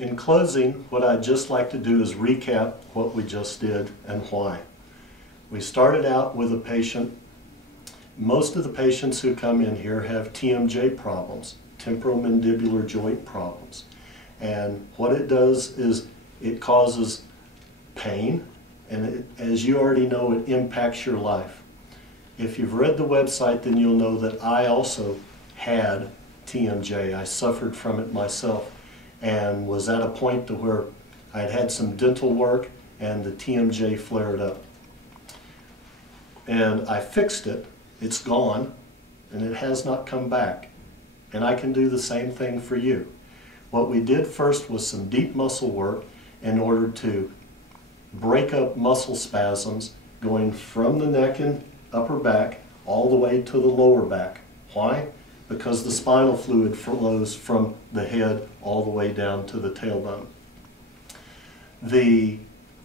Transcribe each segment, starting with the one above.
In closing, what I'd just like to do is recap what we just did and why. We started out with a patient. Most of the patients who come in here have TMJ problems, temporomandibular joint problems. And what it does is it causes pain, and as you already know, it impacts your life. If you've read the website, then you'll know that I also had TMJ. I suffered from it myself and was at a point to where I had some dental work and the TMJ flared up. And I fixed it. It's gone, and it has not come back. And I can do the same thing for you. What we did first was some deep muscle work in order to break up muscle spasms going from the neck and upper back all the way to the lower back. Why? Because the spinal fluid flows from the head all the way down to the tailbone.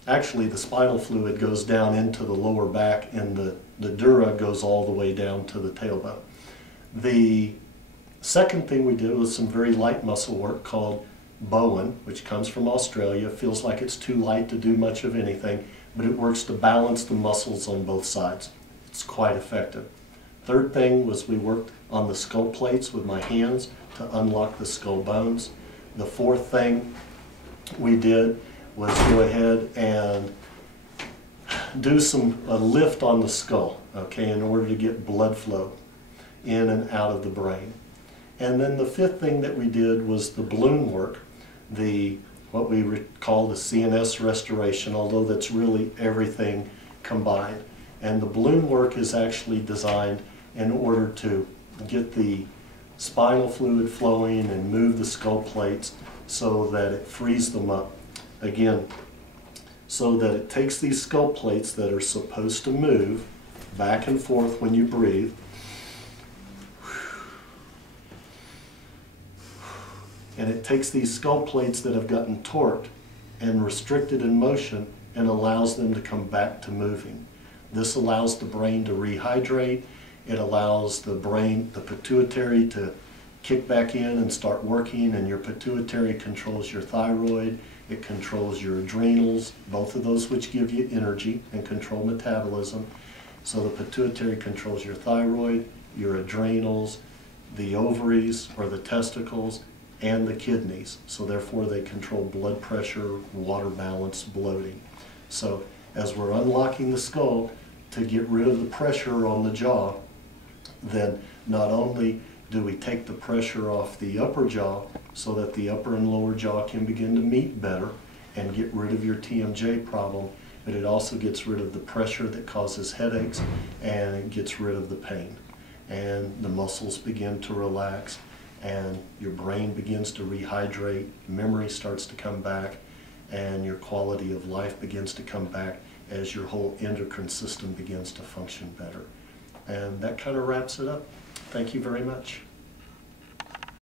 Actually, the spinal fluid goes down into the lower back, and the dura goes all the way down to the tailbone. The second thing we did was some very light muscle work called Bowen, which comes from Australia. It feels like it's too light to do much of anything, but it works to balance the muscles on both sides. It's quite effective. Third thing was we worked on the skull plates with my hands to unlock the skull bones. The fourth thing we did was go ahead and do a lift on the skull, okay, in order to get blood flow in and out of the brain. And then the fifth thing that we did was the balloon work, what we call the CNS restoration, although that's really everything combined. And the balloon work is actually designed in order to get the spinal fluid flowing and move the skull plates so that it frees them up. Again, so that it takes these skull plates that are supposed to move back and forth when you breathe, and it takes these skull plates that have gotten torqued and restricted in motion and allows them to come back to moving. This allows the brain to rehydrate. It allows the brain, the pituitary, to kick back in and start working, and your pituitary controls your thyroid. It controls your adrenals, both of those which give you energy and control metabolism. So the pituitary controls your thyroid, your adrenals, the ovaries or the testicles, and the kidneys. So therefore they control blood pressure, water balance, bloating. So as we're unlocking the skull to get rid of the pressure on the jaw, then not only do we take the pressure off the upper jaw so that the upper and lower jaw can begin to meet better and get rid of your TMJ problem, but it also gets rid of the pressure that causes headaches, and it gets rid of the pain. And the muscles begin to relax, and your brain begins to rehydrate, memory starts to come back, and your quality of life begins to come back as your whole endocrine system begins to function better. And that kind of wraps it up. Thank you very much.